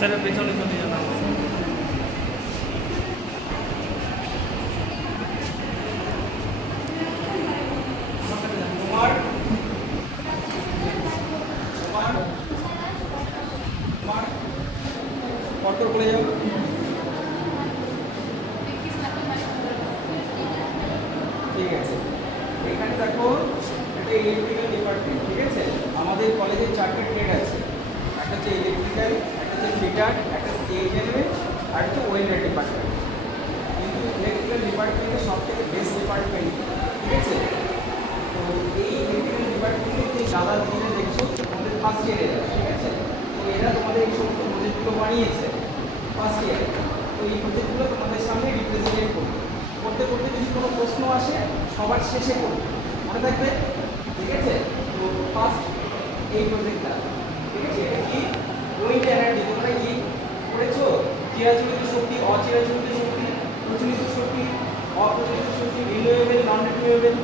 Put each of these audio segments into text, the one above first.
স্যারের পেছনে চলে যান। কত বলে যাও। ঠিক আছে, এখানে দেখো এটা ইলেকট্রিক্যাল ডিপার্টমেন্ট। ঠিক আছে, আমাদের কলেজে 4টে ট্রেড আছে। একটা হচ্ছে ইলেকট্রিক্যাল, একটা হচ্ছে ফিটার, একটা সিএইচএনএ, আর হচ্ছে ওয়েল্ডার ডিপার্টমেন্ট। কিন্তু ইলেকট্রিক্যাল ডিপার্টমেন্টের সবথেকে বেস্ট ডিপার্টমেন্ট। ঠিক আছে, তো এই ইলেকট্রিক্যাল ডিপার্টমেন্টে যে দাদা দিদিরা দেখছো আমাদের ফার্স্ট ইয়ারে। ঠিক আছে, তো এরা তোমাদের এই সমস্ত প্রজেক্টগুলো বানিয়েছে ফার্স্ট ইয়ারে। তো এই প্রজেক্টগুলো তোমাদের সামনে রিপ্রেজেন্টেট করবে। করতে করতে যদি কোনো প্রশ্ন আসে সবার শেষে করবে, মনে থাকবে। ঠিক আছে, তো ফার্স্ট এই প্রজেক্টটা, ঠিক আছে, এটা কি উইন্ড এনার্জি। তোমরা কি করেছো? চিরাচরিত শক্তি, অচিরাচরিত শক্তি, প্রচলিত শক্তি, অপ্রচলিত শক্তি, রিনিউয়েবল, নন রিনিউয়েবল।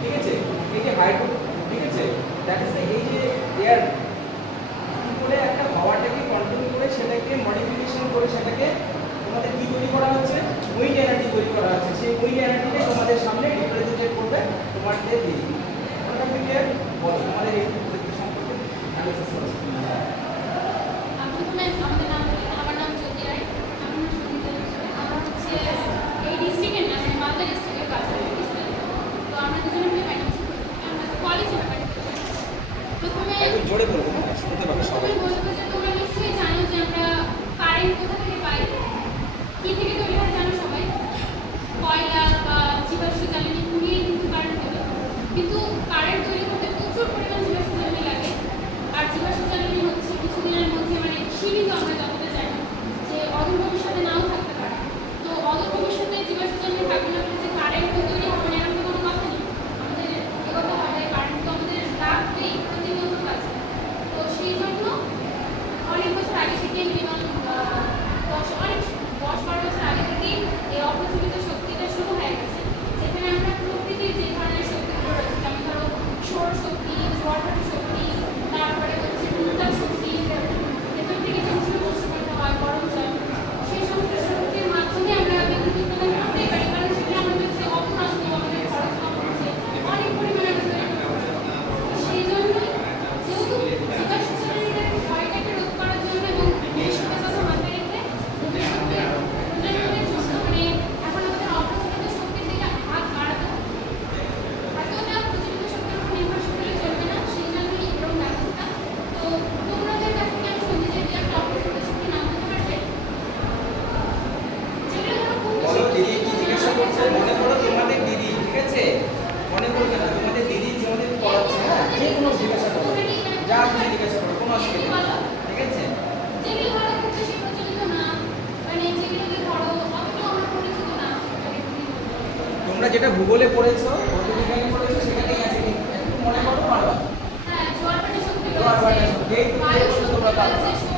ঠিক আছে, এই যে হাইড্রো, ঠিক আছে, দ্যাট ইজ এই যে এয়ার করে একটা হাওয়াটাকে কন্ট্রোল করে সেটাকে মডিফিকেশন করে সেটাকে তোমাদের কি তৈরি করা হচ্ছে? উইন্ড এনার্জি তৈরি করা হচ্ছে। সেই উইন্ড এনার্জিকে তোমাদের সামনে রিপ্রেজেন্টেট করবে তোমাদের দিদি। ওটা ক্লিয়ার? বলো তোমাদের এই প্রজেক্ট সম্পর্কে অ্যানালাইসিস করো। আমাদের নাম, আমার নাম জ্যোতি রায়। আমরা হচ্ছে এই ডিস্ট্রিক্টের না, মানে মালদা ডিস্ট্রিক্টের কাছে। তো আমরা দুজনে মিলে ম্যানেজ করি, আমরা কলেজে প্রথমে জোরে বলবো, শুনতে পাবে সবাই। বলবো যে তোমরা নিশ্চয়ই জানো যে আমরা কারেন্ট কোথা থেকে পাই, কি থেকে তৈরি হয় জানো সবাই? কয়লা বা জীবাশ্ম জ্বালানি পুড়িয়ে কিন্তু কারেন্ট তৈরি হয়। কিন্তু কারেন্ট তৈরি করতে প্রচুর পরিমাণ জীবাশ্ম জ্বালানি লাগে। আর জীবাশ্ম জ্বালানি হচ্ছে কিছুদিনের মধ্যে, মানে সীমিত, আমরা যতটা জানি যে অদূর ভবিষ্যতে নাও থাকতে পারে। তো অদূর ভবিষ্যতে জীবাশ্ম জ্বালানি থাকবে না বলে যে কারেন্ট তৈরি হবে না এরকম কোনো কথা নেই। আমাদের এগোতে হবে, কারেন্ট তো আমাদের লাগবেই, প্রতিনিয়ত কাজ। তো সেই জন্য অনেক বছর আগে থেকেই, মিনিমাম 10-12 বছর আগে থেকেই এই অপ্রচলিত শক্তিটা শুরু হয়ে গেছে, যেখানে আমরা প্রকৃতির যে ধরনের শক্তিগুলো রয়েছে, যেমন ধরো সৌরশক্তি, জোয়ারভাটা শক্তি, তারপরে হচ্ছে উত্তাপ শক্তি, ভেতর থেকে যে উষ্ণ প্রস্তুত করতে হয় গরম জল, সেই সমস্ত শক্তির মাধ্যমে আমরা বিদ্যুৎ উৎপাদন করতেই পারি, কারণ সেগুলো আমাদের হচ্ছে অপরান্ত, আমাদের খরচ কম হচ্ছে, অনেক পরিমাণে আমরা তৈরি করতে পারি। সেই জন্যই যেহেতু জীবাশ্ম জ্বালানির ভয়টাকে রোধ করার জন্য এবং ভবিষ্যতের কথা মাথায় রেখে ভবিষ্যতে প্রজন্মের জন্য, মানে এখন আমাদের অপ্রচলিত শক্তির দিকে হাত বাড়াতে হবে। এতটা প্রচলিত শক্তির উপর নির্ভরশীল হলে চলবে না, সেই জন্যই এরকম ব্যবস্থা। তো তোমাদের কাছ থেকে আমি শুনতে চাই যে একটা অপ্রচলিত শক্তির নাম বলতে পারবে? যেগুলো ধরো খুব বলো, বেশি দিদি কি জিজ্ঞাসা করছে? মনে করো তোমাদের দিদি, ঠিক আছে, মনে করবে না তোমাদের দিদি তোমাদের পড়াচ্ছে। হ্যাঁ, যে কোনো জিজ্ঞাসা করো, যা আপনি জিজ্ঞাসা করো, কোনো অসুবিধা নেই। ঠিক আছে, যেগুলো ধরো খুব বেশি প্রচলিত না, মানে যেগুলোকে ধরো অতটাও আমরা পরিচিত না, তোমরা যেটা ভূগোলে পড়েছো, পদার্থবিজ্ঞানে পড়েছো, সেখানেই আছে। একটু মনে করো, পারবা। হ্যাঁ, জোয়ারভাটা শক্তি জোয়ারভাটা রয়েছে, শক্তি, এই তো বায়ু তোমরা শক্তি পারবা। রয়েছে,